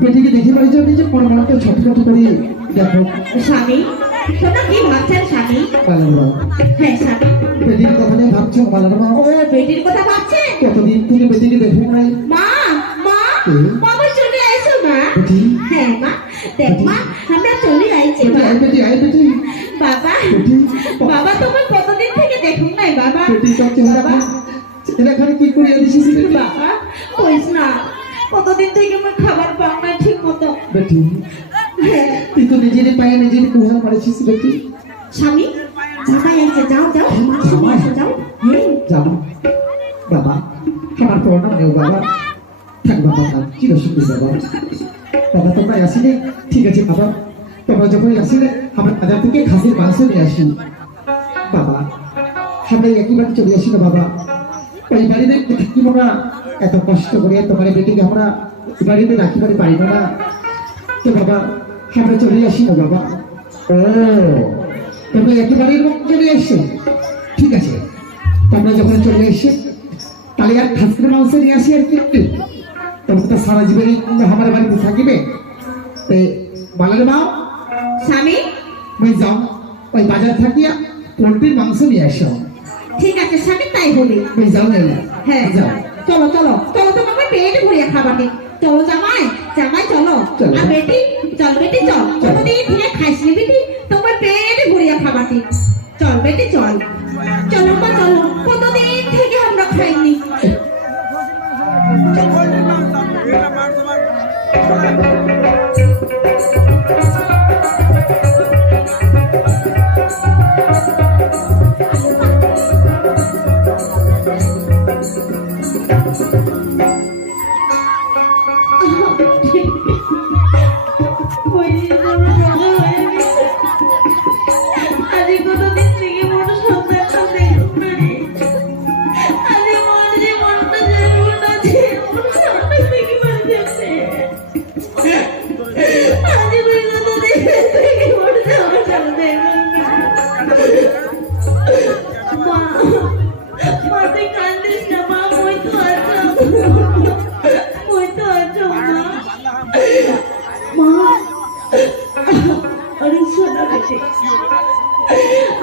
বেটিকে দেখে বাড়ি যাবে যে পরমাণুটা ছোট ছোট করে দেখো। স্বামী তোমরা কি ভাবছেন স্বামী? বালারমা, হ্যাঁ স্বামী। বেটির কথা নিয়ে ভাবছো বালারমা? ও বেটির কথা ভাবছেন? কতদিন থেকে বেটিকে দেখো নাই। মা মা বাবা চলে আইছো মা। বেটি, হ্যাঁ মা, দেখ মা আমরা চলে আইছি মা। আয় বেটি, আয় বেটি। বাবা বেটি, বাবা তোমার কতদিন থেকে দেখুন নাই বাবা। বেটি সব চেহারা এখানে কি করে আনিস বেটি? বাবা কইস না, কতদিন থেকে আমার খাবার পাও না ঠিক মতো। বেটি, হ্যাঁ তুই তো নিজের পায়ে নিজের কুহার মারিছিস বেটি। স্বামী জামাই আছে, যাও যাও তুমি আসো যাও। যাবো বাবা, আমার প্রণাম নেও বাবা। থাক বাবা, কি অসুবিধা বাবা। বাবা তোমরা আসিলে ঠিক আছে বাবা, তোমরা যখন আসিলে আমরা বাজার থেকে খাসির মাংস নিয়ে আসি বাবা। আমরা একইবার চলে আসি না বাবা, ওই বাড়িতে থাকিব না, এত কষ্ট করে তোমার বেটিকে আমরা বাড়িতে রাখিবার পারিব না তো বাবা, আমরা চলে আসি না বাবা। ও তোমরা একেবারের চলে এসছো, ঠিক আছে। তোমরা যখন চলে এসে তাহলে আর খাসির মাংস নিয়ে আসি আর কি, তোমরা তো সারা জীবনে আমার বাড়িতে থাকিবে। বালার মা স্বামী ওই যাও, ওই বাজার থাকিয়া পোলট্রির মাংস নিয়ে আসো। ঠিক আছে স্বামী, তাই বলি। ওই যাও না, হ্যাঁ যাও। চলো চলো চলো, তোমাকে পেট ভরিয়ে খাবাতে। চলো জামাই জামাই চলো। চলো। আর বেটি চল, বেটি চল, কোনোদিন থেকে খাইসনি বেটি, তোমার পেট ভরিয়ে খাবাতে। চল বেটি চল, চলো মা চলো, কতদিন থেকে আমরা খাইনি।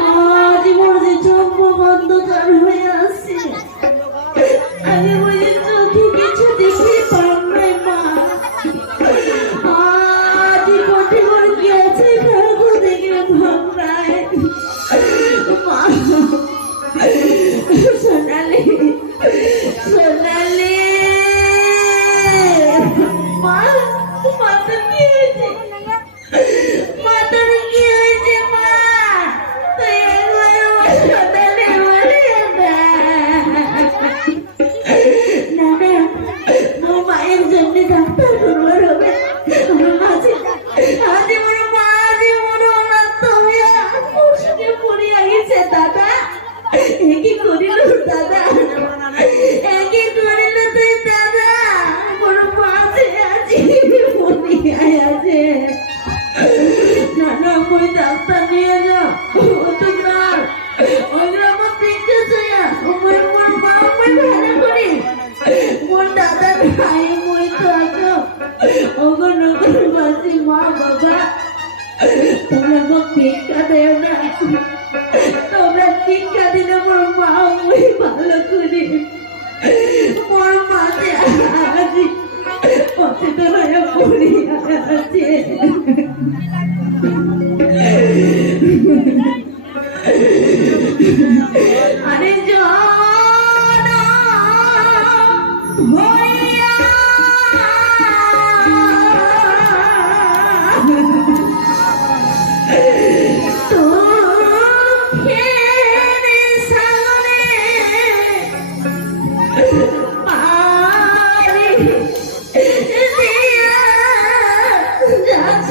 আজ মনে চোখ বন্ধ হয়ে আসছে, আমি বলি চোখে কিছু দেখি পাই নাই মা। আজ কোটি কি আছে খারাপ দেখে ভাবনায় মা। সোনালি সোনালি মা, মাথা কি হয়েছে? মাথার কি হয়েছে মা? তুই একবার আমার সোনালি বলে না। না না, মোর মায়ের জন্য ডাক্তার করবার হবে। আমার মাঝে আজ মোর মা, আজ মোর ওনার তুমি মুশকে পড়িয়া গেছে দাদা। কি করিল দাদা, কি করিল তুই দাদা? মোর মাঝে আজ পড়িয়া আছে। না না, ওই ডাক্তার নিয়ে যা। তোমরা ওই আমার পিঠে ছয়া মোর মোর মা মই ভালো করি, মোর দাদা ভাই মই তো আছো। ওগো নগর বাসি মা বাবা, তোমরা মোক ভিক্ষা দেও না, তোমরা ভিক্ষা দিলে মোর মা মই ভালো করি। মোর মাঝে আজ পথে তো হয়ে পড়িয়া আছে। আরে জানা ভরিয়া তোর সামনে পারি দিয়া যাচ্ছ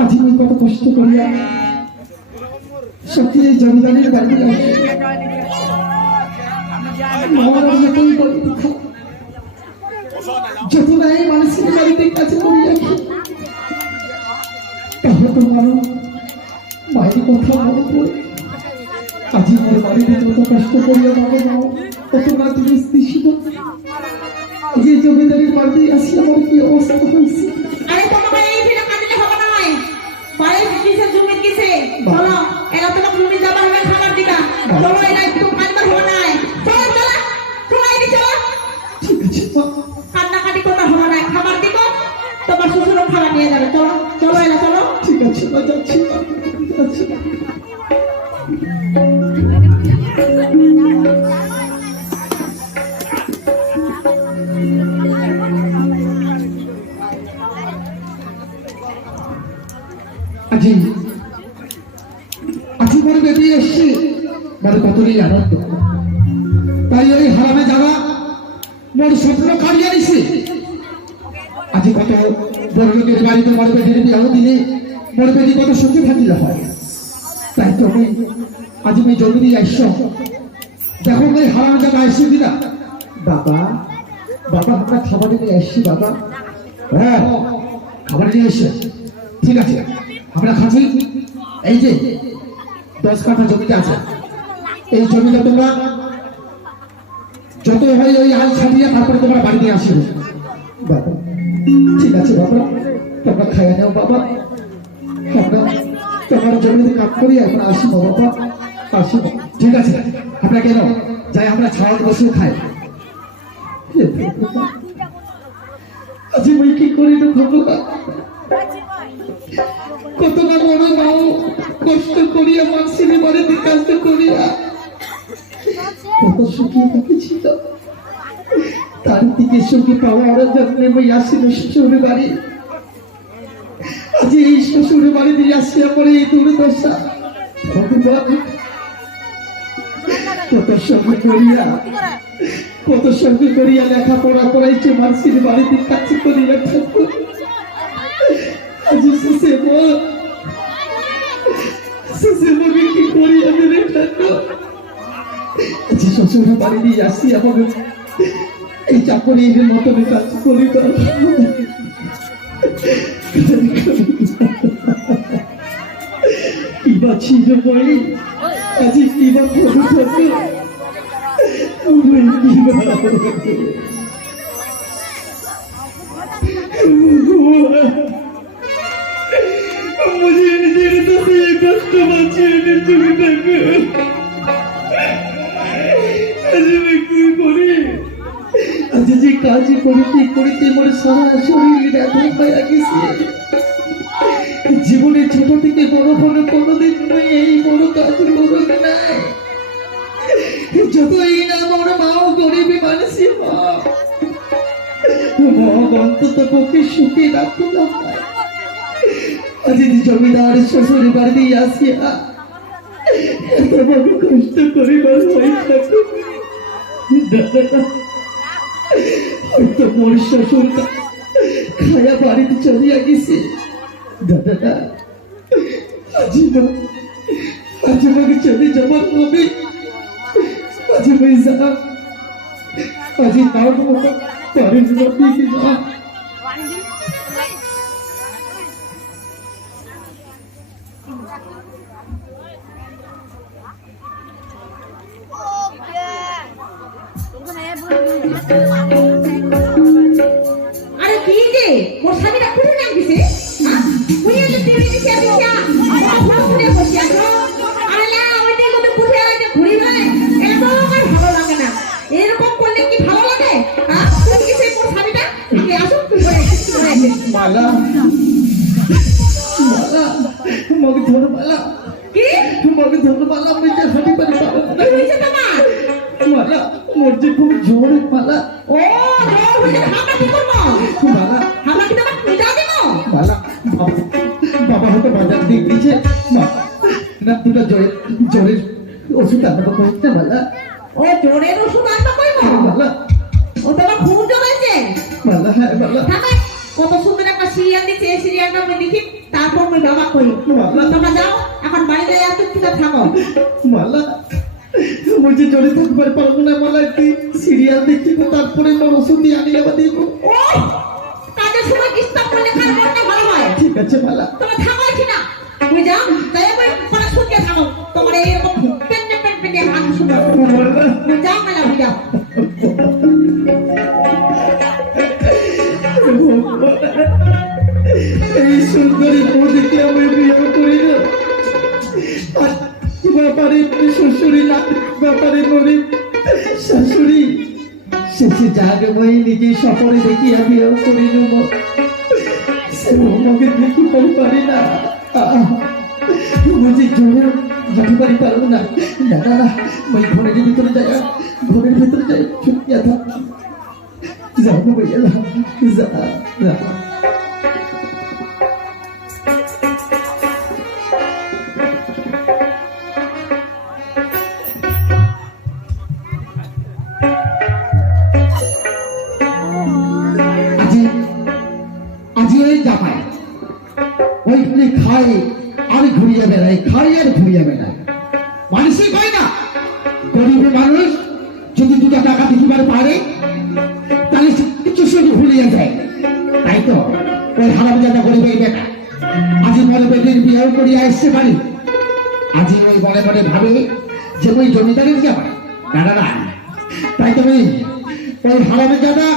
আজ আমি কত কষ্ট করিয়া সত্যি এই জমিদারের বাড়িতে আসি। যত নাই মানুষের বাড়িতে কাছে করে রাখি তাহলে তোমার মায়ের কথা মনে পড়ে। আজ আমার বাড়িতে কত কষ্ট করিয়া বাবা মাও কত রাত ছিল যে জমিদারের বাড়িতে আসি আমার কি অবস্থা হয়েছে। আরে তোমাকে এই ফিরে কাঁদলে হবে না হয় বাড়ি কিসে জমি কিসে চলো এলা তোমাকে জমি যাবা হবে খাবার দিকা চলো এলা একটু কাঁদবার হবে না চলো চলো তোমার এই চলো ঠিক আছে তো কান্নাকাটি করতে হবে না খাবার দিব তোমার শ্বশুরও খাবার নিয়ে যাবে চলো চলো এলা চলো ঠিক আছে না যাচ্ছি যাচ্ছি। আজি আজি মনে বেরিয়ে এসছি মানে কতই আনন্দ। তাই ওই হারামে যাওয়া মোর স্বপ্ন কাটিয়ে নিছে। আজি কত বড় লোকের বাড়িতে মরে বেটির বিয়াহ দিলে মরে বেটি কত সুখী থাকিলে হয়। তাই তো আমি আজি আমি জমি দিয়ে আসছ দেখো ওই হারামে যাওয়া আসছি দিনা বাবা বাবা আমরা খাবার নিয়ে আসছি বাবা। হ্যাঁ খাবার নিয়ে এসছে ঠিক আছে আমরা খাচ্ছি। এই যে 10 কাঠা জমিতে আছে এই জমিটা তোমরা যত হয় ওই আল ছাড়িয়ে তারপরে তোমরা বাড়ি নিয়ে আসবে বাবা। ঠিক আছে বাবা তোমরা খাইয়া নেও বাবা। আমরা তোমার জমিতে কাজ করি এখন আসবো বাবা আসবো। ঠিক আছে আমরা কেন যাই আমরা ছাওয়া বসে খাই। আজি মই কি করি তো ভগবান কত না বড় মাও কষ্ট করিয়া মানুষের বাড়িতে কাজ করিয়া কত সুখী থাকেছিল তার দিকে সুখী পাওয়ার জন্য মই আসিল শ্বশুর বাড়ি। আজ এই শ্বশুর বাড়ি দিয়ে আসিয়া পরে এই দুর্দশা ভগবান কত সঙ্গে করিয়া লেখাপড়া করাইছে মানুষের বাড়িতে কাজ করিয়া থাকো। আজ শেষে কি করি আমি রে থাকো। আজ শ্বশুর বাড়ি দিয়ে আসি আমাকে এই চাকরির মতন কাজ করি কিবা ছিল বই আজ কিবা প্রভু থাকো मुझे নিজের তো এই কষ্ট বাঁচিয়ে নিতে থাকে। আজ আমি কি করি আজ যে কাজ করিতে মোর সারা শরীর ব্যথা হয়ে গেছে। জীবনে ছোট থেকে বড় হলে কোনোদিন এই বড় কাজ করবে নাই। যতই না আমার মাও গরিবী মানুষই মা অন্তত পক্ষে সুখে রাখো না। আজ জমিদার শ্বশুর বাড়ি আসিয়া এত বড় কষ্ট করিবার হয়ে থাকে হয়তো মোর শ্বশুর খায়া বাড়িতে চলিয়া গেছে। দাদা আজ আমাকে চলে যাবার হবে। আজ আমি যা আজ নাও পারে যা আরে কি রে মোর স্বামীটা কোথায় নাম গেছে হ্যাঁ বুঝিয়ে তো টিভি দিছে দিছা ফোন করে বসে আছো। আরে না ওইটা কত কোথায় আছে ঘুরি মানে এটা তো আমার ভালো লাগে না। এরকম করলে কি ভালো লাগে হ্যাঁ তুমি কি সেই মোর স্বামীটা কি আসো করে মালা মালা মগে ধর মালা কি মগে ধর মালা আমি যে হাঁটি পারি পাবো না। কি হইছে তোমার মালা মোর যে খুব জোরে মালা। ও জোর হইছে হামলা কি করব মালা হামলা কি তোমার নিদা দেব মালা বাবা হয়তো বাজার দিয়ে দিয়েছে না দুটো জোরে ওষুধ আনবো কইতে মালা ও জোরের ওষুধ আনবা কইবো মালা ও তোমার খুন জমেছে মালা হ্যাঁ মালা থামে কত সুন্দর একটা সিরিয়াল দিচ্ছে এই সিরিয়ালটা আমি দেখি তারপর আমি বাবা কই তোমরা যাও এখন বাড়িতে এত চিন্তা থাকো মালা মুঝে জোরে থাকবার পারবো না মালা কি সিরিয়াল দেখিব তারপরে আমার ওষুধ দিয়ে আমি আবার দিব ও কাজের সময় ডিস্টার্ব করলে কাজ করতে ভালো হয় ঠিক আছে মালা তুমি থাকো কি না তুমি যাও তাই একবার পড়া শুনতে থাকো তোমার এইরকম পেন হাত শুনো তুমি যাও মেলা হয়ে যাও এই সুন্দরী বৌদিকে আমি বিয়ে করি না আর ব্যাপারে শ্বশুরি না ব্যাপারে বলি শাশুড়ি শেষে যাগে মই নিজে সফরে দেখি আমি করি নেব সে আমাকে দেখি পারি না বুঝি জোরে যেতে পারবো না না না মই ঘরের ভিতরে যাই ছুটি থাক যাও না ভাইয়া যা যা ওইখানে খাই আর ঘুরিয়ে বেড়ায় খাই আর ঘুরিয়ে বেড়ায় মানুষই কয় না গরিব মানুষ যদি দুটা টাকা দিতে পারে তাহলে কিছু শুধু ভুলিয়ে যায় তাই তো ওই হারামজাদা গরিব এই বেটা আজি মনে বেটির বিয়েও করিয়া আসতে পারি আজি ওই মনে মনে ভাবে যে ওই জমিদারের যাবে না না না তাই তো ওই হারামজাদা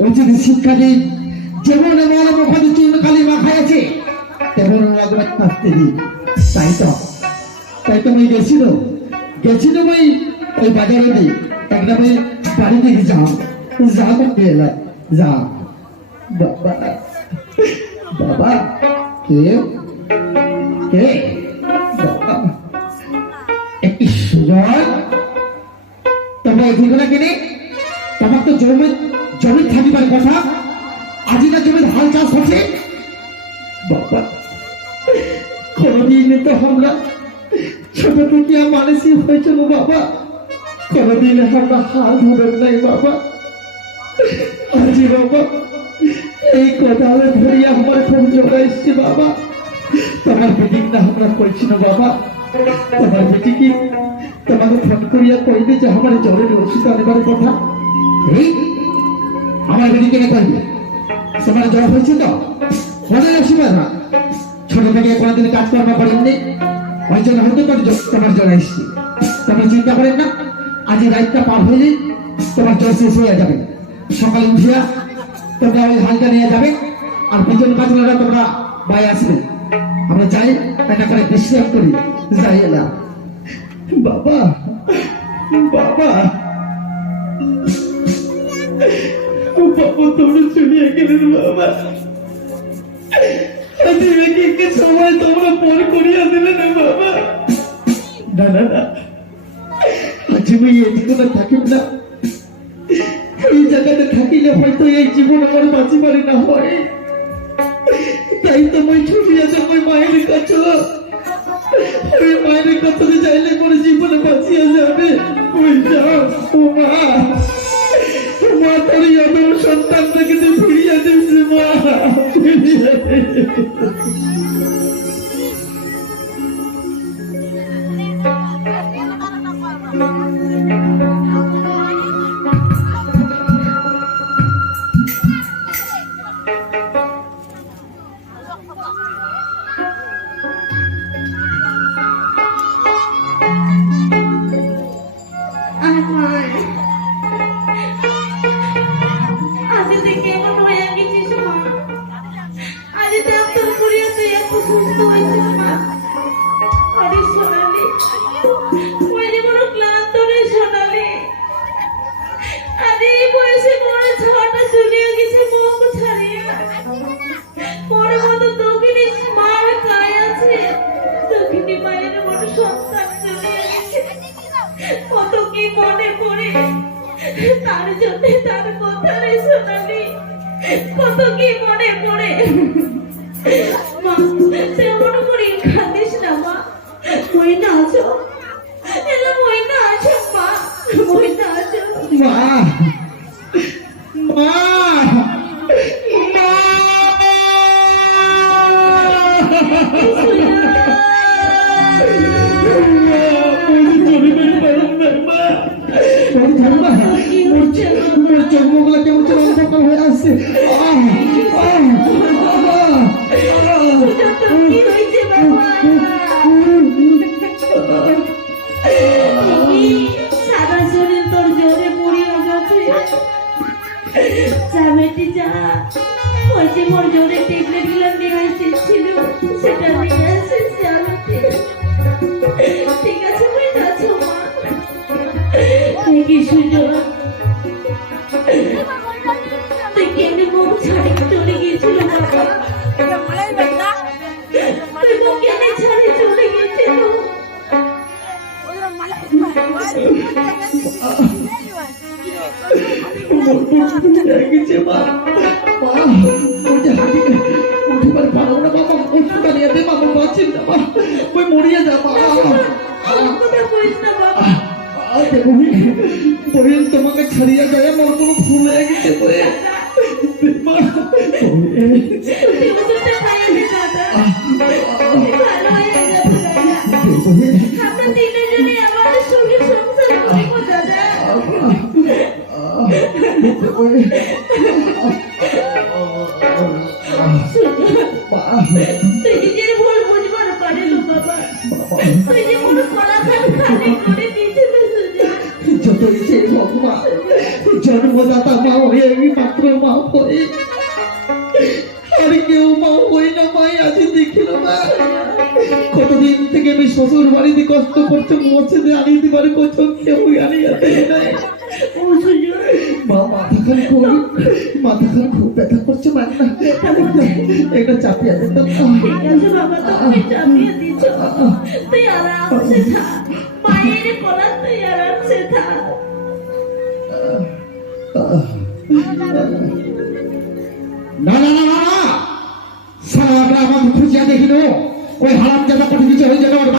ওই যদি শিক্ষা দিই যেমন এমন মুখাদি চূর্ণ কালী মাখাইছে তেমন একবার থাকতে দিই তাই তো আমি গেছিল ওই বাজারে দিই একটা ওই বাড়ি থেকে যাও করতে এলাম যা বাবা বাবা কে কে বাবা একটি সুযোগ তোমরা এদিকে কিনে তোমার তো জমি থাকিবার কথা আজি না জমির হাল চাষ হচ্ছে বাবা কোনদিন তো আমরা ছোট থেকে মানুষই হয়েছিল বাবা কোনদিন আমরা হাল ধরেন নাই বাবা আজি বাবা এই কথা ধরিয়া আমার ফোন চলে এসছে বাবা তোমার মিটিং না আমরা করছি না বাবা তোমার বেটি কি তোমাকে ফোন করিয়া কইবে যে আমার জ্বরের ওষুধ আনবার কথা এই আমার বেটি কেনে কইবে তোমার জ্বর হয়েছে তো মনে রাখছি না ছোট থেকে কোনোদিন কাজ করবা করেননি ওই জন্য হয়তো তোমার জ্বর এসছে তোমরা চিন্তা করেন না আজ রাতটা পার হইলে তোমার জ্বর শেষ হয়ে যাবে সকালে উঠিয়া তোমরা ওই হালকা নিয়ে যাবে আর পিছন কাজগুলো তোমরা বাই আসবে আমরা যাই একটা করে বিশ্রাম করি যাই না বাবা বাবা বাবা তোমরা চলিয়ে গেলেন বাবা সময় তোমরা পর করিয়া দিলে না বাবা না না না আজ আমি এই জীবনে থাকিব না এই জায়গাতে থাকিলে হয়তো এই জীবন আমার বাঁচি পারি না হয় তাই তো মই ছুটিয়া যাব মায়ের কাছে ওই মায়ের কাছে যাইলে পরে জীবনে বাঁচিয়া যাবে ওই যাও ও মা মা তোর আমার সন্তানটাকে ফিরিয়ে দিচ্ছে মা ফিরিয়ে কত কি মনে পড়ে তার জন্য তার কথা রে সোনালি কত কি মনে পড়ে মা তেমন করে কাঁদিস না মা ওই না আছো এলা যে মোর জোরে ট্যাবলেট গুলো নিয়ে এসেছিল সেটা নিয়ে এসেছি আমি। ঠিক আছে তুমি যাচ্ছো মা। কি সুযোগ তুই কেমনি মুখ ছাড়ি চলে গিয়েছিল বাবা? তুই মুখ কেমনি ছাড়ি চলে গিয়েছিল? গেছে মা, মা ওই যে হাঁটি উঠিবার পারো না বাবা, ওষুধটা নিয়ে দে বাবা, বাঁচিন না মা, ওই মরিয়ে যা বাবা। কথা কইস না বাবা। বহিন তোমাকে ছাড়িয়ে যায় আমার কোনো ভুল হয়ে গেছে বহিন। মা, তুই ওষুধটা খাইয়ে দে দাদা। ভালো হয়ে যাবে দাদা। বহিন, আমরা তিনজনে আমাদের সঙ্গে সংসার করবো দাদা। বহিন, মা, তুই নিজের ভুল বুঝবার পারে না বাবা। তুই যে কোনো কলাখান খালি করে দিয়েছিল সুজন। যত ইচ্ছে ভগবান, জন্মদাতা মা হয়ে আমি মাত্র মা হয়ে আর কেউ মা হই না। মাই আজ দেখিল না কতদিন থেকে আমি শ্বশুর বাড়িতে কষ্ট করতে মরছে যে আনিয়ে দিবার কত কেউ আনিয়ে দেয় নাই। ও সুজন মা মাথা খান খুব ব্যথা করছে মা, একটা চাপিয়ে দিত। ঠিক আছে বাবা, তুমি চাপিয়ে দিচ্ছ। তুই আরামসে থাক, মায়ের কলা তুই আরামসে থাক। না না না না, সারা আমাকে খুঁজিয়া দেখিল ওই হারাম জানা কোটি কিছু হয়ে যাবে।